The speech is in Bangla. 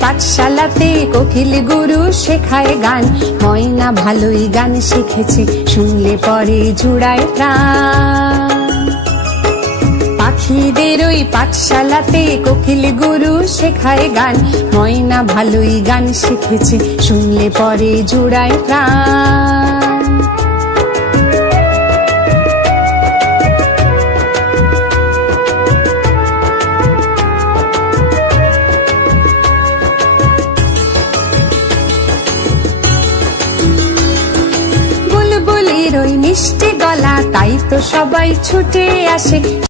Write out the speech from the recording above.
পাঠশালাতে কোকিল গুরু শেখায় গান। ময়না ভালোই গান শিখেছে, শুনলে পরে জুড়ায় প্রাণ। পাখিদের ওই পাঠশালাতে কোকিল গুরু শেখায় গান। ময়না ভালোই গান শিখেছে, শুনলে পরে জুড়ায় প্রাণ। বুলবুলির ওই মিষ্টি গলা, তাই তো সবাই ছুটে আসে।